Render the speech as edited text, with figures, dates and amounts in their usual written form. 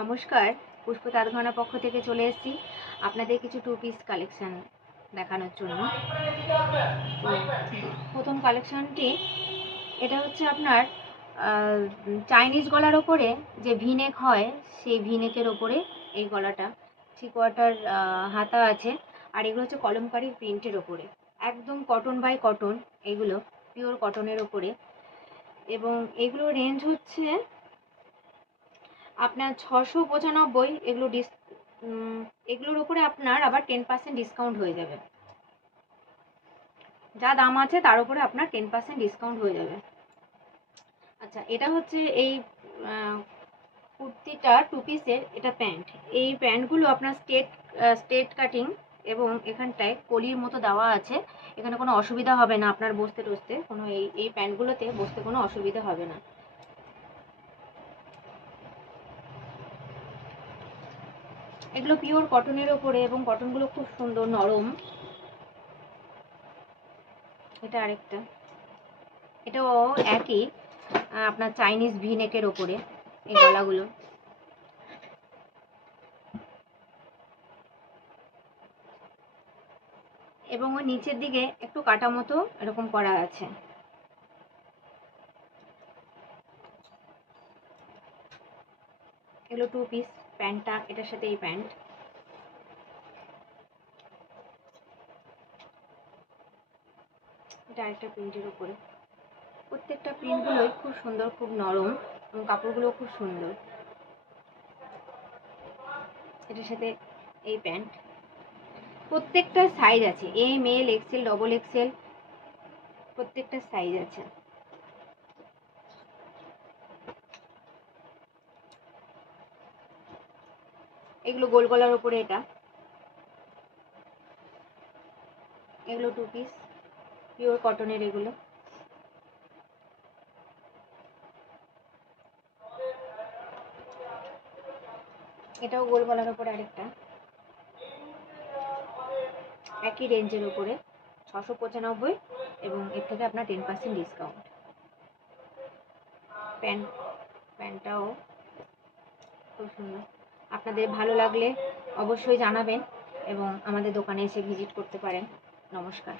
নমস্কার, পুষ্প তারঘনা পক্ষ থেকে চলে এসেছি আপনাদের কিছু টু পিস কালেকশন দেখানোর জন্য। তো প্রথম কালেকশনটি এটা হচ্ছে আপনার চাইনিজ গলার ওপরে যে ভিনেক হয় সেই ভিনেকের ওপরে এই গলাটা, থ্রি কোয়ার্টার হাতা আছে। আর এগুলো হচ্ছে কলমকারী প্রিন্টের ওপরে, একদম কটন বাই কটন, এগুলো পিওর কটনের ওপরে। এবং এগুলোর রেঞ্জ হচ্ছে আপনার 695। এগুলোর উপরে আপনার আবার 10% ডিসকাউন্ট হয়ে যাবে। যা দাম আছে তার উপরে আপনার 10% ডিসকাউন্ট হয়ে যাবে। আচ্ছা, এটা হচ্ছে এই কুর্তিটা টু পিসের, এটা প্যান্ট। এই প্যান্টগুলো আপনার স্ট্রেট কাটিং এবং এখানটায় কলির মতো দেওয়া আছে। এখানে কোনো অসুবিধা হবে না আপনার বসতে টসতে, কোনো এই প্যান্টগুলোতে বসতে কোনো অসুবিধা হবে না। এগুলো পিওর কটনের ওপরে এবং কটনগুলো খুব সুন্দর নরম। এটা আরেকটা, এটাও একই আপনার চাইনিজ ভি নেকের ওপরে এই গলাগুলো। এবং ওই নিচের দিকে একটু কাটা মতো এরকম করা আছে। এগুলো টু পিস প্যান্টটা, এটার সাথে এই প্যান্ট। এটা আরেকটা প্রিন্টের উপরে। প্রত্যেকটা প্রিন্টগুলোই খুব সুন্দর, খুব নরম এবং কাপড়গুলো খুব সুন্দর। এটার সাথে এই প্যান্ট। প্রত্যেকটা সাইজ আছে, M L XL double XL, প্রত্যেকটা সাইজ আছে। এগুলো গোল গলার উপরে, এটা এগুলো টু পিস পিওর কটনের। এগুলো এটাও গোল গলার উপরে আরেকটা, একই রেঞ্জের উপরে 695 এবং এর থেকে আপনার 10% ডিসকাউন্ট। প্যান্টটাও খুব সুন্দর। আপনাদের ভালো লাগলে অবশ্যই জানাবেন এবং আমাদের দোকানে এসে ভিজিট করতে পারেন। নমস্কার।